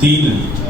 3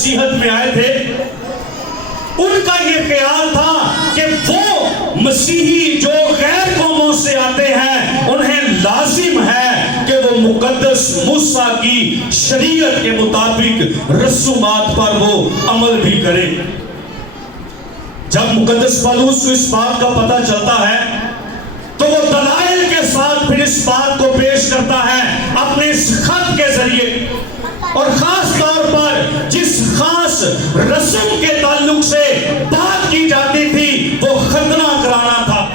مسیحت میں آئے تھے ان کا یہ خیال تھا کہ وہ مسیحی جو غیر قوموں سے آتے ہیں انہیں لازم ہے کہ وہ مقدس موسیٰ کی شریعت کے مطابق رسومات پر وہ عمل بھی کرے۔ جب مقدس پالوس کو اس بات کا پتہ چلتا ہے تو وہ دلائل کے ساتھ پھر اس بات کو پیش کرتا ہے اپنے اس خط کے ذریعے، اور خاص طور پر جس خاص رسم کے تعلق سے بات کی جاتی تھی وہ ختنہ کرانا تھا۔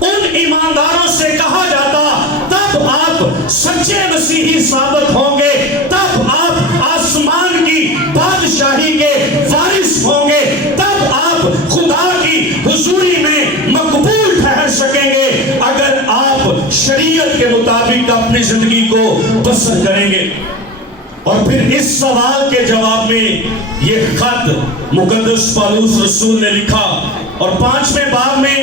ان ایمانداروں سے کہا جاتا تب آپ سچے مسیحی ثابت ہوں گے، تب آپ آسمان کی بادشاہی کے وارث ہوں گے، تب آپ خدا کی حضوری میں مقبول ٹھہر سکیں گے اگر آپ شریعت کے مطابق اپنی زندگی کو بسر کریں گے۔ اور پھر اس سوال کے جواب میں یہ خط مقدس پالوس رسول نے لکھا، اور 5ویں باب میں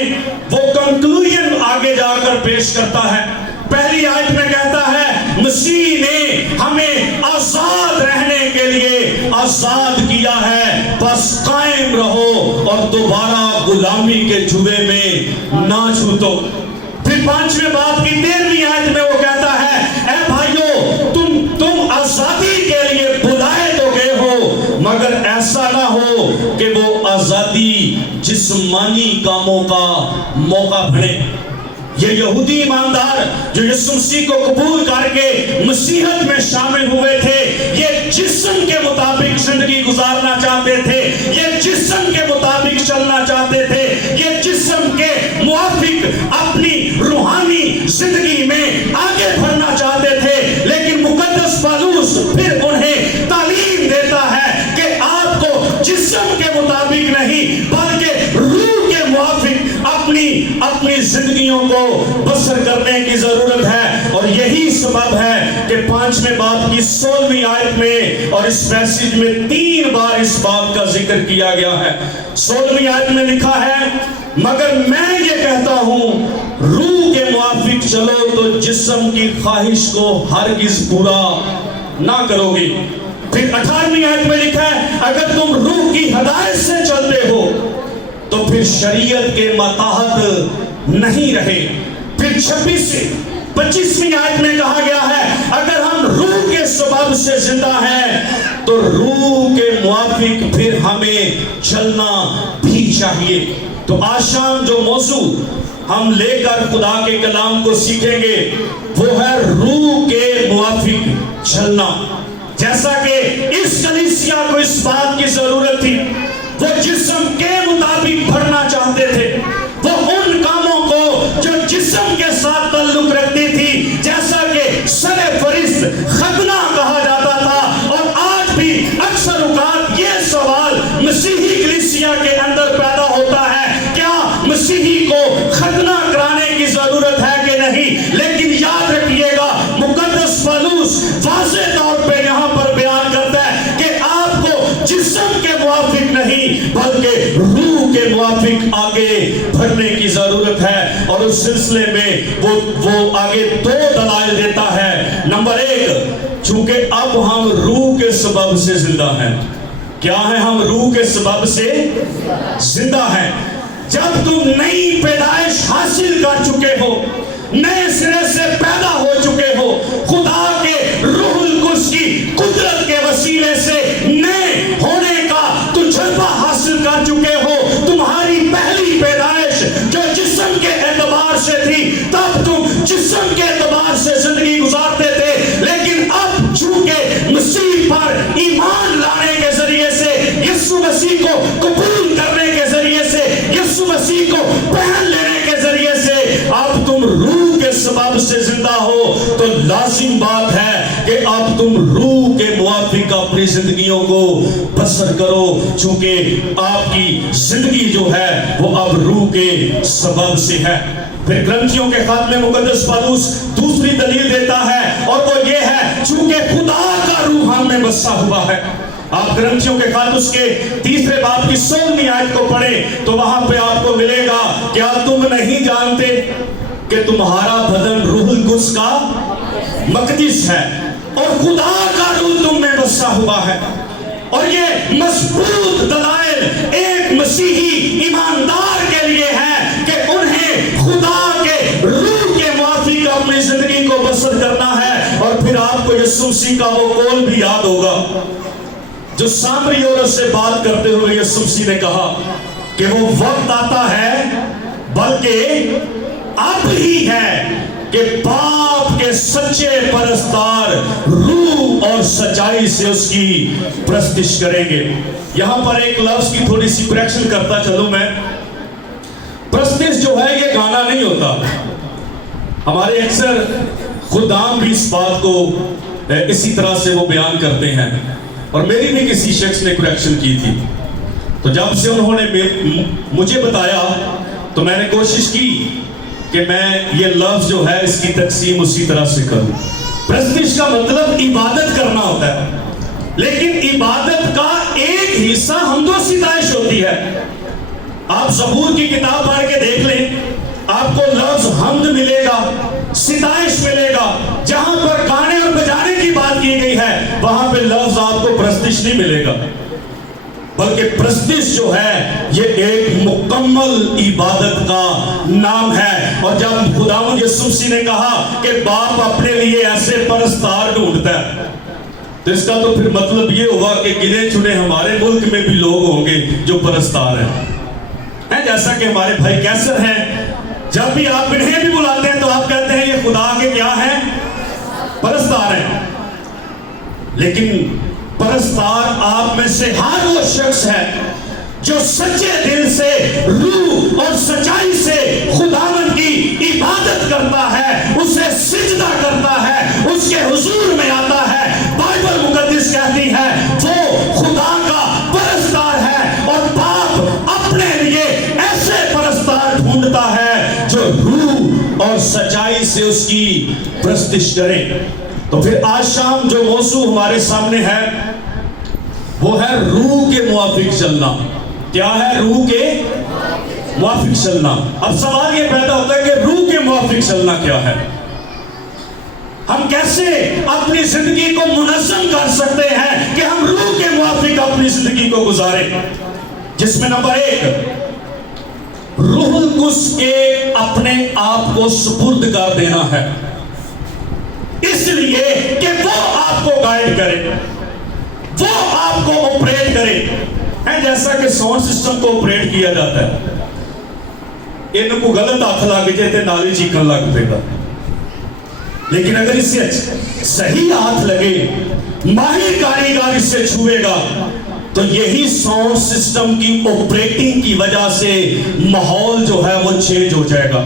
وہ کنکلوژن آگے جا کر پیش کرتا ہے۔ پہلی آیت میں کہتا ہے مسیح نے ہمیں آزاد رہنے کے لیے آزاد کیا ہے، بس قائم رہو اور دوبارہ غلامی کے جوے میں نہ چھوٹو۔ پھر 5ویں باب کی 13ویں آیت میں وہ کہتا ہے اے بھائیو تم آزادی کے لیے بلائے تو گئے ہو، مگر ایسا نہ ہو کہ وہ آزادی جسمانی کاموں کا موقع بنے۔ یہ یہودی ایماندار جو یسوع مسیح کو قبول کر کے مسیحت میں شامل ہوئے تھے، یہ جسم کے مطابق زندگی گزارنا چاہتے تھے، یہ جسم کے مطابق چلنا چاہتے تھے، یہ جسم کے موافق اپنی روحانی زندگی میں آگے بڑھنا چاہتے تھے۔ لیکن مقدس پالوس پھر انہیں تعلیم دیتا ہے کہ آپ کو جسم کے مطابق نہیں بلکہ روح کے موافق اپنی زندگیوں کو بسر کرنے کی ضرورت ہے۔ اور یہی سبب ہے کہ 5ویں باب کی 16ویں آیت میں اور اس پیسج میں 3 بار اس بات کا ذکر کیا گیا ہے۔ 16ویں آیت میں لکھا ہے مگر میں یہ کہتا ہوں روح کے موافق چلو تو جسم کی خواہش کو ہرگز پورا نہ کرو گے۔ پھر 18ویں آیت میں لکھا ہے اگر تم روح کی ہدایت سے چلتے ہو تو پھر شریعت کے ماتحت نہیں رہے۔ پھر 25ویں آیت میں کہا گیا ہے اگر ہم روح کے سبب سے زندہ ہیں تو روح کے موافق پھر ہمیں چلنا بھی چاہیے۔ تو آج شام جو موضوع ہم لے کر خدا کے کلام کو سیکھیں گے وہ ہے روح کے موافق چلنا۔ جیسا کہ اس کلیسیا کو اس بات کی ضرورت تھی، وہ جسم کے مطابق بڑھنا چاہتے تھے، وہ ان کاموں کو جو جسم کے ساتھ تعلق رکھتی تھی، جیسا کہ سر فرشت ختنہ کہا جاتا تھا۔ اور آج بھی اکثر اوقات یہ سوال مسیحی کلیسیا کے اندر پیدا ہوتا ہے کیا مسیحی کو ختنہ کرانے کی ضرورت ہے کہ نہیں؟ لیکن یاد رکھیے گا مقدس پالوس واضح طور پہ یہاں پر بیان کرتا ہے کہ آپ کو جسم کے موافق نہیں بلکہ روح کے موافق آگے بڑھنے کی ضرورت ہے۔ اور اس سلسلے میں وہ آگے 2 دلائل دیتا ہے۔ نمبر 1 چونکہ اب ہم روح کے سبب سے زندہ ہیں۔ کیا ہے؟ ہم روح کے سبب سے زندہ ہیں۔ جب تم نئی پیدائش حاصل کر چکے ہو، نئے سرے سے پیدا ہو چکے ہو، خدا کے روح القدس کی قدرت کے وسیلے سے نئے ہونے کا تجربہ حاصل کر چکے ہو، تمہاری پہلی پیدائش جو جسم کے اعتبار سے تھی تب تم جسم کے اعتبار سے زندگی گزارتے تھے، لیکن اب چونکہ مسیح پر ایمان لانے کے ذریعے سے، یسوع مسیح کو قبول کرنے کے ذریعے سے، یسوع مسیح کو پہن لینے کے ذریعے سے اب تم روح کے سبب سے زندہ ہو، تو لازم بات ہے کہ اب تم روح کے موافق اپنی زندگیوں کو بسر کرو، چونکہ آپ کی زندگی جو ہے وہ اب روح کے سبب سے ہے۔ پھر گرنتھیوں کے خط میں مقدس پالوس دوسری دلیل دیتا ہے اور وہ یہ ہے چونکہ خدا کا روح ہم میں بسا ہوا ہے۔ آپ گرنتھیوں کے خط اس کے 3 باب کی 16ویں آیت کو پڑھیں تو وہاں پہ آپ کو ملے گا کیا تم نہیں جانتے کہ تمہارا بدن روح القدس کا مقدس ہے اور خدا کا روح تم میں بسا ہوا ہے۔ اور یہ مضبوط دلائل ایک مسیحی ایماندار کے لیے ہے کہ انہیں خدا کے روح کے موافق اپنی زندگی کو بسر کرنا ہے۔ اور پھر آپ کو یسوع مسیح کا وہ قول بھی یاد ہوگا جو سامری عورت سے بات کرتے ہوئے یسوع مسیح نے کہا کہ وہ وقت آتا ہے، بلکہ اب ہی ہے، کہ باپ کے سچے پرستار روح اور سچائی سے اس کی پرستش کریں گے۔ یہاں پر ایک لفظ کی تھوڑی سی کریکشن کرتا چلوں میں۔ پرستش جو ہے یہ گانا نہیں ہوتا۔ ہمارے اکثر خدام بھی اس بات کو اسی طرح سے وہ بیان کرتے ہیں، اور میری بھی کسی شخص نے کریکشن کی تھی، تو جب سے انہوں نے مجھے بتایا تو میں نے کوشش کی کہ میں یہ لفظ جو ہے اس کی تقسیم اسی طرح سے کروں۔ پرستش کا مطلب عبادت کرنا ہوتا ہے، لیکن عبادت کا ایک حصہ حمد و ستائش ہوتی ہے۔ آپ زبور کی کتاب پڑھ کے دیکھ لیں، آپ کو لفظ حمد ملے گا، ستائش ملے گا۔ جہاں پر گانے اور بجانے کی بات کی گئی ہے وہاں پہ لفظ آپ کو پرستش نہیں ملے گا، بلکہ پرستش جو ہے یہ ایک مکمل عبادت کا نام ہے۔ اور جب خداوند یسوع مسیح نے کہا کہ باپ اپنے لیے ایسے پرستار ڈھونڈتا ہے، تو اس کا تو پھر مطلب یہ ہوا کہ گنے چنے ہمارے ملک میں بھی لوگ ہوں گے جو پرستار ہیں، جیسا کہ ہمارے بھائی کیسر ہیں، جب بھی آپ انہیں بھی بلاتے ہیں تو آپ کہتے ہیں یہ خدا کے کیا ہیں؟ پرستار ہیں۔ لیکن پرستار آپ میں سے ہر وہ شخص ہے جو سچے دل سے روح اور سچائی سے خداوند کی عبادت کرتا ہے، اسے سجدہ کرتا ہے، اس کے حضور میں آتا ہے۔ بائبل مقدس کہتی ہے وہ خدا کا پرستار ہے، اور باپ اپنے لیے ایسے پرستار ڈھونڈتا ہے جو روح اور سچائی سے اس کی پرستش کرے۔ تو پھر آج شام جو موضوع ہمارے سامنے ہے وہ ہے روح کے موافق چلنا۔ کیا ہے؟ روح کے موافق چلنا۔ اب سوال یہ پیدا ہوتا ہے کہ روح کے موافق چلنا کیا ہے؟ ہم کیسے اپنی زندگی کو منظم کر سکتے ہیں کہ ہم روح کے موافق اپنی زندگی کو گزاریں؟ جس میں نمبر 1 روح القدس کے اپنے آپ کو سپرد کر دینا ہے، اس لیے کہ وہ آپ کو گائیڈ کرے، وہ آپ کو آپریٹ کرے۔ جیسا کہ ساؤنڈ سسٹم کو آپریٹ کیا جاتا ہے، ان کو غلط ہاتھ لگ جائے تو نالی چیکن لگ پے گا، لیکن اگر اس سے صحیح ہاتھ لگے، ماہر کاریگر اس سے چھوئے گا، تو یہی ساؤنڈ سسٹم کی آپریٹنگ کی وجہ سے ماحول جو ہے وہ چینج ہو جائے گا۔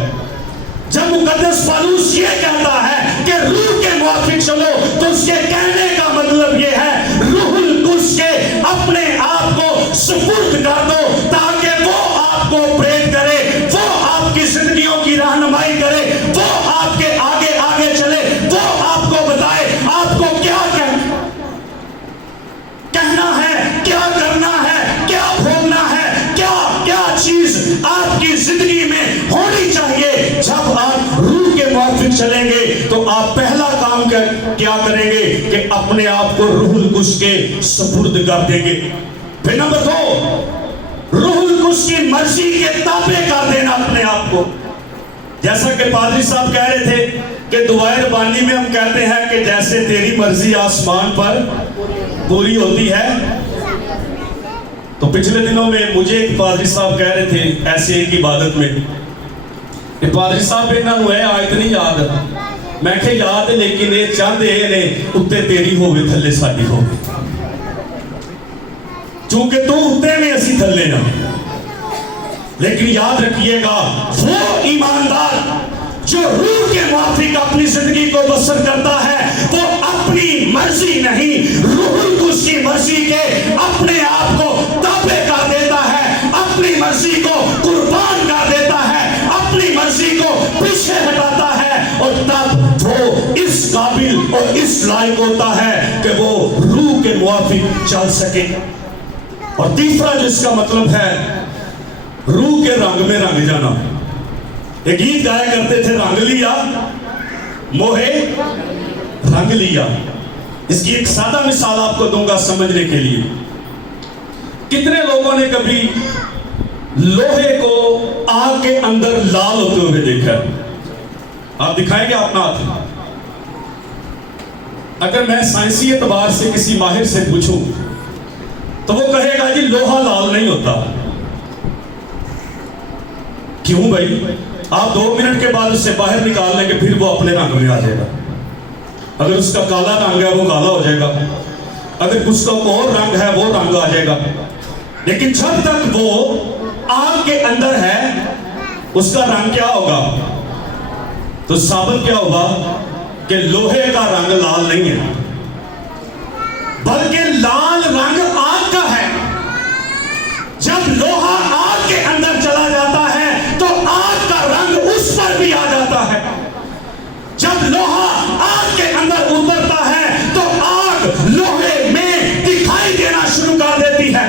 جب مقدس پالوس یہ کہتا ہے کہ روح کے موافق چلو، تو اس کے کہنے کا مطلب یہ ہے روح القدس کے اپنے آپ کو سپرد کر دو تاکہ وہ آپ کو آپریٹ کرے، وہ آپ کی زندگیوں کی رہنمائی کرے، وہ آپ کے آگے آگے چلے، وہ آپ کو بتائے آپ کو کیا کہنا ہے، کیا کرنا ہے، کیا بھولنا ہے، کیا چیز آپ کی زندگی میں ہونی چاہیے۔ جب آپ روح کے موافق چلیں گے تو آپ پہلا کام کیا کریں گے کہ اپنے آپ کو روح القدس کے سپرد کر دیں گے۔ پھر نمبر 2 روح القدس کی مرضی کے تابع کر دینا اپنے آپ کو۔ جیسا کہ پادری صاحب کہہ رہے تھے کہ دعائے ربانی میں ہم کہتے ہیں کہ جیسے تیری مرضی آسمان پر پوری ہوتی ہے، تو پچھلے دنوں میں مجھے ایک پادری صاحب کہہ رہے تھے ایسے ایک عبادت میں کہ پادری صاحب انہوں ہے آیت نہیں یاد، میں کہ یاد ہے لیکن یہ چاہتے ہیں اتنے تیری ہوئے تھلے ساڈی ہوئے، چونکہ تو اتنے میں اسی تھلے نا۔ لیکن یاد رکھیے گا وہ ایماندار جو روح کے موافق اپنی زندگی کو بسر کرتا ہے وہ اپنی مرضی نہیں روح القدس کی مرضی کے اپنے آپ کو تابع کر دیتا ہے، اپنی مرضی کو قربان کر دیتا ہے، اپنی مرضی کو پیچھے ہٹاتا ہے، اور تب وہ اس قابل اور اس لائق ہوتا ہے کہ وہ روح کے موافق چل سکے۔ اور تیسرا جس کا مطلب ہے روح کے رنگ میں رنگ جانا۔ ایک گیت گایا کرتے تھے رنگ لیا موہے رنگ لیا۔ اس کی ایک سادہ مثال آپ کو دوں گا سمجھنے کے لیے۔ کتنے لوگوں نے کبھی لوہے کو آگ کے اندر لال ہوتے ہوئے دیکھا ہے؟ آپ دکھائیں گے اپنا ہاتھ؟ اگر میں سائنسی اعتبار سے کسی ماہر سے پوچھوں تو وہ کہے گا جی لوہا لال نہیں ہوتا. کیوں بھائی؟ آپ 2 منٹ کے بعد اس سے باہر نکال لیں گے پھر وہ اپنے رنگ میں آ جائے گا. اگر اس کا کالا رنگ ہے وہ کالا ہو جائے گا, اگر اس کا اور رنگ ہے وہ رنگ آ جائے گا. لیکن جب تک وہ آگ کے اندر ہے اس کا رنگ کیا ہوگا؟ تو ثابت کیا ہوگا کہ لوہے کا رنگ لال نہیں ہے بلکہ لال رنگ آگ کا ہے. جب لوہا آگ کے اندر چلا جاتا ہے تو آگ کا رنگ اس پر بھی آ جاتا ہے. جب لوہا آگ کے اندر اترتا ہے تو آگ لوہے میں دکھائی دینا شروع کر دیتی ہے.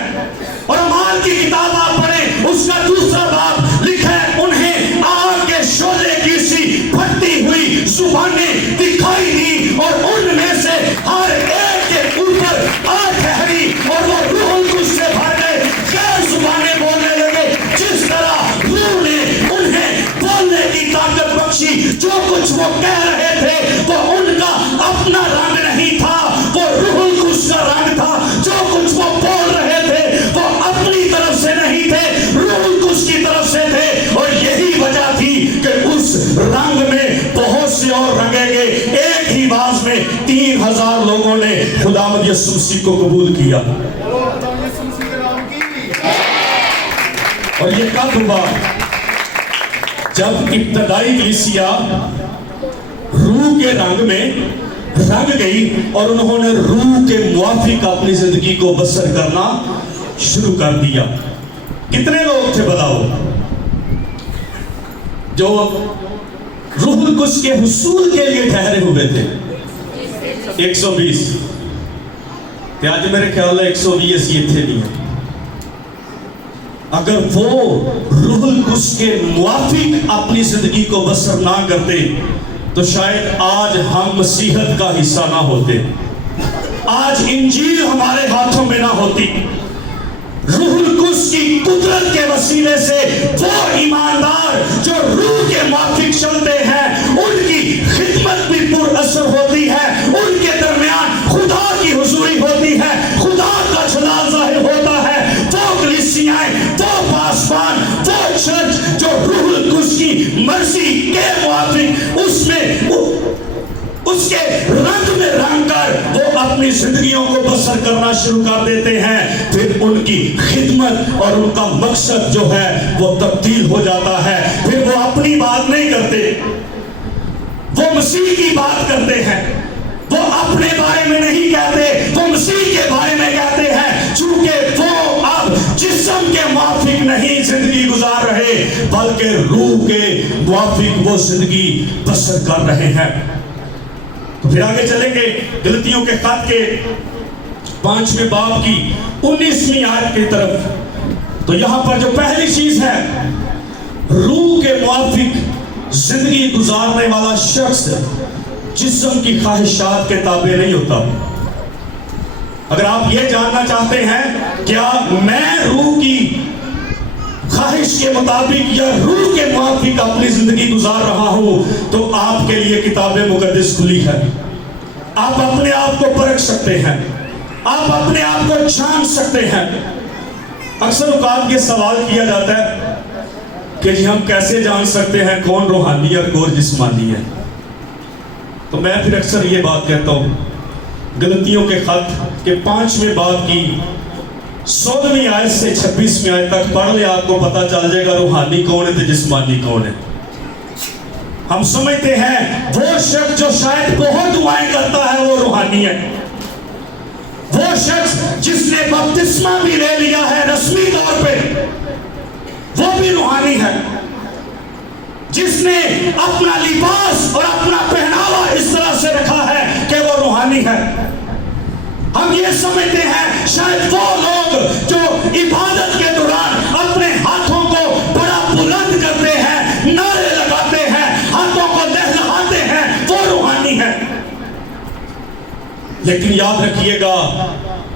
اور اعمال کی کتاب آپ پڑھیں, اس کا 2 باب لکھا ہے انہیں آگ کے شعلے کی سی پھٹتی ہوئی زبانیں دکھائی دی اور ان میں سے ہر ایک کے اوپر آگ ٹھہری اور وہ روح القدس سے بھر گئے, غیر زبانیں بولنے لگے. جس طرح روح نے انہیں بولنے کی طاقت بخشی, جو کچھ وہ کہہ رہے تھے وہ ان کا اپنا رنگ نہیں تھا, وہ روح القدس کا رنگ تھا. جو کچھ وہ بول رہے تھے وہ اپنی طرف سے نہیں تھے, روح القدس کی طرف سے تھے. اور یہی وجہ تھی کہ اس رنگ میں بہت سے اور رنگے گئے. ایک ہی باز میں 3000 لوگوں نے خداوند یسوع مسیح کو قبول کیا. اور یہ کب ہوا؟ جب ابتدائی کلیسیا روح کے رنگ میں رنگ گئی اور انہوں نے روح کے موافق اپنی زندگی کو بسر کرنا شروع کر دیا. کتنے لوگ تھے بتاؤ جو روح القدس کے حصول کے لیے ٹھہرے ہوئے تھے؟ 120. آج میرے خیال ہے 120 یہ تھے نہیں. اگر وہ روح القدس کے موافق اپنی زندگی کو بسر نہ کرتے تو شاید آج ہم مسیحت کا حصہ نہ ہوتے, آج انجیل ہمارے ہاتھوں میں نہ ہوتی. روح القدس کی قدرت کے وسیلے سے وہ ایماندار جو روح کے موافق چلتے ہیں ان کی خدمت بھی پر اثر ہوتی ہے, ان کے درمیان خدا کی حضوری ہوتی ہے, خدا کا جلال ظاہر ہوتا ہے. وہ کلیسیاں, وہ پاسبان, وہ چرچ جو روح القدس کی مرضی کے موافق اس میں اس کے رنگ میں رنگ کر وہ اپنی زندگیوں کو بسر کرنا شروع کر دیتے ہیں, پھر ان کی خدمت اور ان کا مقصد جو ہے وہ تبدیل ہو جاتا ہے. پھر وہ اپنی بات نہیں کرتے, وہ مسیح کی بات کرتے ہیں. وہ اپنے بارے میں نہیں کہتے, وہ مسیح کے بارے میں کہتے ہیں, چونکہ وہ اب جسم کے موافق نہیں زندگی گزار رہے بلکہ روح کے موافق وہ زندگی بسر کر رہے ہیں. تو پھر آگے چلیں گے گلتیوں کے خط کے 5ویں باب کی 19ویں آیت کی طرف. تو یہاں پر جو پہلی چیز ہے, روح کے موافق زندگی گزارنے والا شخص جسم کی خواہشات کے تابع نہیں ہوتا. اگر آپ یہ جاننا چاہتے ہیں کیا میں روح کی خواہش کے مطابق یا روح کے موافق اپنی زندگی گزار رہا ہوں, تو آپ کے لیے کتاب مقدس کھلی ہے. آپ اپنے آپ کو پرکھ سکتے ہیں, آپ اپنے آپ کو جان سکتے ہیں. اکثر اوقات یہ سوال کیا جاتا ہے کہ جی ہم کیسے جان سکتے ہیں کون روحانی اور کون جسمانی ہے؟ تو میں پھر اکثر یہ بات کہتا ہوں, گلتیوں کے خط کے 5ویں باب کی 16ویں آیت سے 26ویں آیت تک پڑھ لے, آپ کو پتا چل جائے گا روحانی کون ہے تو جسمانی کون ہے. ہم سمجھتے ہیں وہ شخص جو شاید بہت دعائیں کرتا ہے وہ روحانی ہے, وہ شخص جس نے بپتسمہ بھی لے لیا ہے رسمی طور پہ وہ بھی روحانی ہے, جس نے اپنا لباس اور اپنا پہناوا اس طرح سے رکھا ہے کہ وہ روحانی ہے. ہم یہ سمجھتے ہیں شاید وہ لوگ جو عبادت کے دوران اپنے ہاتھوں کو بڑا بلند کرتے ہیں, نعرے لگاتے ہیں, ہاتھوں کو لہلہاتے ہیں, وہ روحانی ہے. لیکن یاد رکھیے گا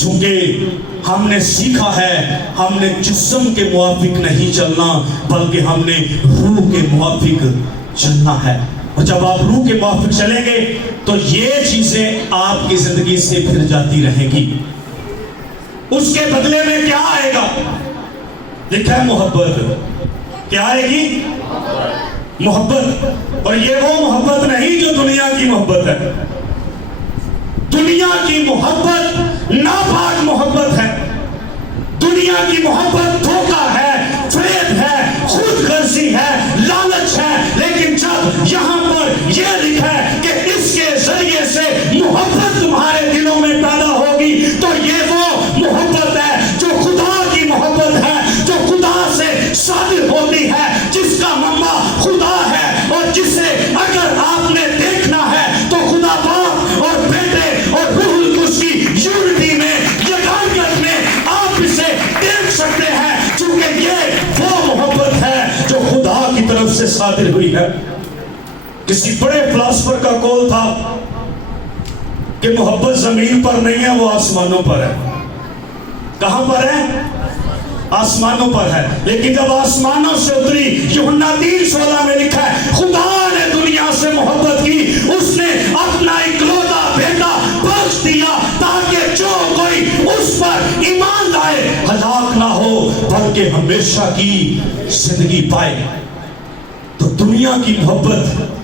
چونکہ ہم نے سیکھا ہے ہم نے جسم کے موافق نہیں چلنا بلکہ ہم نے روح کے موافق چلنا ہے. اور جب آپ روح کے موافق چلیں گے تو یہ چیزیں آپ کی زندگی سے پھر جاتی رہیں گی. اس کے بدلے میں کیا آئے گا؟ لکھا ہے محبت. کیا آئے گی؟ محبت. اور یہ وہ محبت نہیں جو دنیا کی محبت ہے. دنیا کی محبت ناپاک محبت ہے. دنیا کی محبت دھوکہ ہے، فریب ہے، خود غرضی ہے، لالچ ہے. لیکن جب یہاں پر یہ لکھا ہے کہ اس کے ذریعے سے محبت تمہارے دلوں میں پیدا ہوگی، تو یہ وہ محبت ہے جو خدا کی محبت ہے، جو خدا سے صادر ہوتی ہے، جس کا منبع خدا ہے، اور جسے اگر آپ نے دیکھنا ہے تو خدا باپ اور بیٹے اور روح القدس کی یونٹی میں، یگانیت میں آپ اسے دیکھ سکتے ہیں، چونکہ یہ وہ محبت ہے جو خدا کی طرف سے صادر ہوئی ہے. کسی بڑے فلاسفر کا قول تھا کہ محبت زمین پر نہیں ہے، وہ آسمانوں پر ہے. کہاں پر ہے؟ آسمانوں پر ہے. لیکن جب آسمانوں سے اتری، یوحنا 3:16 میں لکھا ہے خدا نے دنیا سے محبت کی، اس نے اپنا اکلوتا بیٹا بخش دیا تاکہ جو کوئی اس پر ایمان لائے ہلاک نہ ہو بلکہ ہمیشہ کی زندگی پائے. تو دنیا کی محبت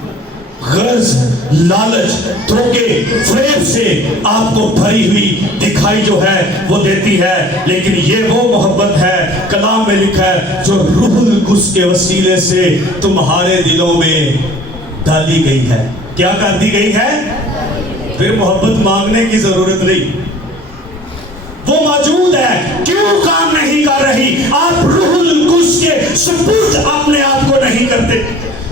غرض، لالچ، دھوکے، فریب سے آپ کو بھری ہوئی دکھائی جو ہے وہ دیتی ہے. لیکن یہ وہ محبت ہے کلام میں لکھا ہے جو روح القدس کے وسیلے سے تمہارے دلوں میں ڈالی گئی ہے. کیا کر دی گئی ہے؟ پھر محبت مانگنے کی ضرورت نہیں، وہ موجود ہے. کیوں کام نہیں کر رہی؟ آپ روح القدس کے سپرد اپنے آپ کو نہیں کرتے.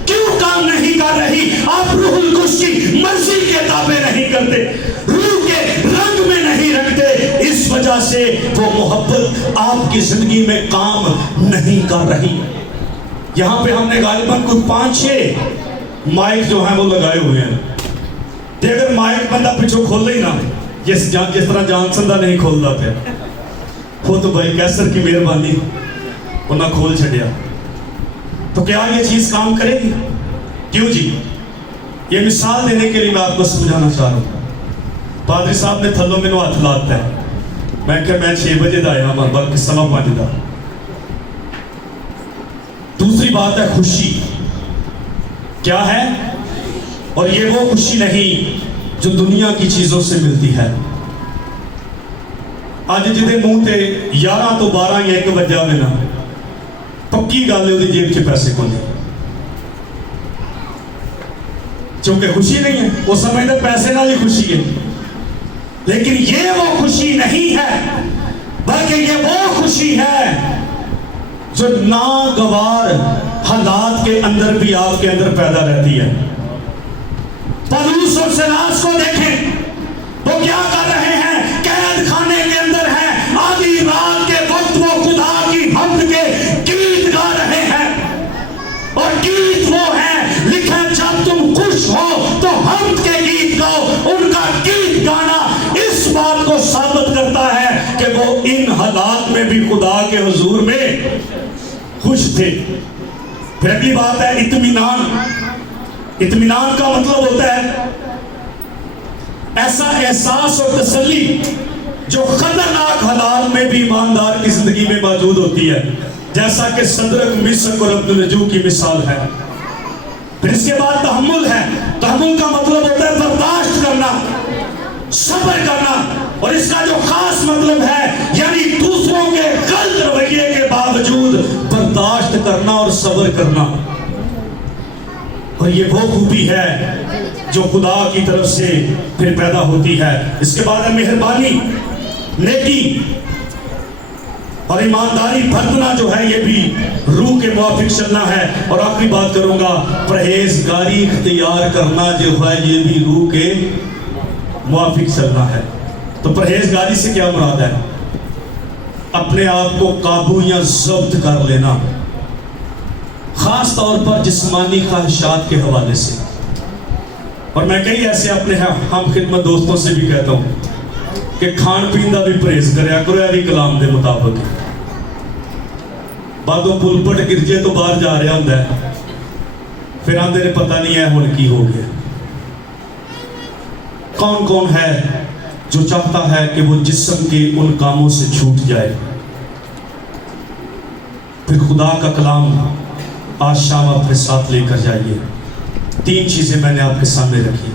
کیوں کام نہیں کر رہی؟ آپ روح القدس کی مرضی کے تابع نہیں کرتے، روح کے رنگ میں نہیں رکھتے. اس وجہ سے وہ محبت آپ کی زندگی میں کام نہیں کر رہی. یہاں پہ ہم نے غالباً کوئی 5-6 مائک جو ہیں وہ لگائے ہوئے ہیں. اگر مائک بندہ پچھو کھول لے نا، جس طرح جانسندہ نہیں کھولتا تھا، وہ تو بھائی کیسر کی مہربانی انہاں کھول چھڑیا. تو کیا یہ چیز کام کرے گی؟ کیوں جی؟ یہ مثال دینے کے لیے میں آپ کو سمجھانا چاہ رہا ہوں. پادری صاحب نے تھلوں میں ہاتھ لاتا ہے، میں کہ میں 6 بجے دا آیا ہوں بلکہ 5:15 دا. دوسری بات ہے خوشی. کیا ہے؟ اور یہ وہ خوشی نہیں جو دنیا کی چیزوں سے ملتی ہے. آج جدے منہ تے 11 تو 12 یا 1 بجا میں نا پکی گل ہے جیب چ پیسے کو نہیں، چونکہ خوشی نہیں ہے. وہ سمجھتے پیسے نال ہی خوشی ہے. لیکن یہ وہ خوشی نہیں ہے بلکہ یہ وہ خوشی ہے جو ناگوار حالات کے اندر بھی آپ کے اندر پیدا رہتی ہے. پولس اور سیلاس کو دیکھیں، وہ کیا کر رہے ہیں؟ قید خانے کے اندر ہیں. آدھی رات کے وقت وہ خدا کی حمد کے گیت گا رہے ہیں. اور گیت وہ ہیں، لکھا جب تم خوش ہو تو حمد کے گیت گاؤ. ان کا گیت گانا اس بات کو ثابت کرتا ہے کہ وہ ان حالات میں بھی خدا کے حضور میں خوش تھے. پھر اگلی بات ہے اطمینان. اطمینان کا مطلب ہوتا ہے ایسا احساس اور تسلی جو خطرناک حالات میں بھی ایماندار کی زندگی میں موجود ہوتی ہے، جیسا کہ صدرک، میثاق اور عبدالنجو کی مثال ہے. پھر اس کے بعد تحمل ہے. تحمل کا مطلب ہوتا ہے برداشت کرنا، صبر کرنا. اور اس کا جو خاص مطلب ہے یعنی دوسروں کے غلط رویے کے باوجود برداشت کرنا اور صبر کرنا. اور یہ وہ خوبی ہے جو خدا کی طرف سے پھر پیدا ہوتی ہے. اس کے بعد ہے مہربانی، نیکی اور ایمانداری برتنا جو ہے یہ بھی روح کے موافق چلنا ہے. اور آخری بات کروں گا، پرہیزگاری اختیار کرنا جو ہے یہ بھی روح کے موافق چلنا ہے. تو پرہیزگاری سے کیا مراد ہے؟ اپنے آپ کو قابو یا ضبط کر لینا، خاص طور پر جسمانی خواہشات کے حوالے سے. اور میں کئی ایسے اپنے ہم خدمت دوستوں سے بھی کہتا ہوں کہ کھان پین دا بھی پرہیز کریا کرو، یہ بھی کلام دے مطابق ہے۔ بعدوں پلپٹ گرجے تو باہر جا رہا ہوندا ہے، پھر آندے نے پتہ نہیں ہے ہن کی ہو گیا۔ کون کون ہے جو چاہتا ہے کہ وہ جسم کے ان کاموں سے چھوٹ جائے؟ پھر خدا کا کلام آج شام اپنے ساتھ لے کر جائیے۔ 3 چیزیں میں نے آپ کے سامنے رکھی۔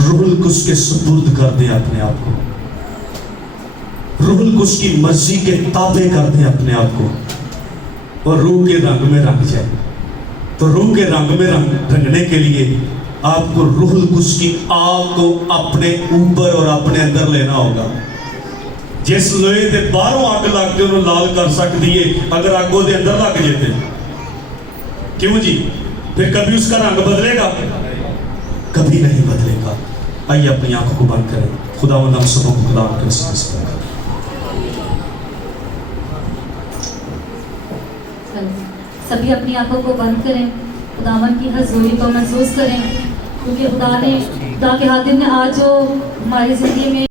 روح القدس کے سپرد کر دیں اپنے آپ کو، روح القدس کی مرضی کے تابع کر دیں اپنے آپ کو، اور روح کے رنگ میں رنگ جائے۔ تو روح کے رنگ میں رنگنے کے لیے آپ کو روح القدس کی آگ کو اپنے اوپر اور اپنے اندر لینا ہوگا۔ جس لوہے دے باہروں آگ لگ کے انہوں لال کر سکتی ہے، اگر آگ وہ دے اندر لگ جاتے، کیوں جی؟ پھر کبھی اس کا رنگ بدلے گا؟ کبھی نہیں بدلے گا۔ آئیے اپنی آنکھوں کو بند کریں، خداوند ہم سبوں کو کلام کے وسیلے سے سبھی اپنی آنکھوں کو بند کریں، خداوند کی حضوری کو محسوس کریں، کیونکہ خدا کے خادم نے آج جو ہماری زندگی میں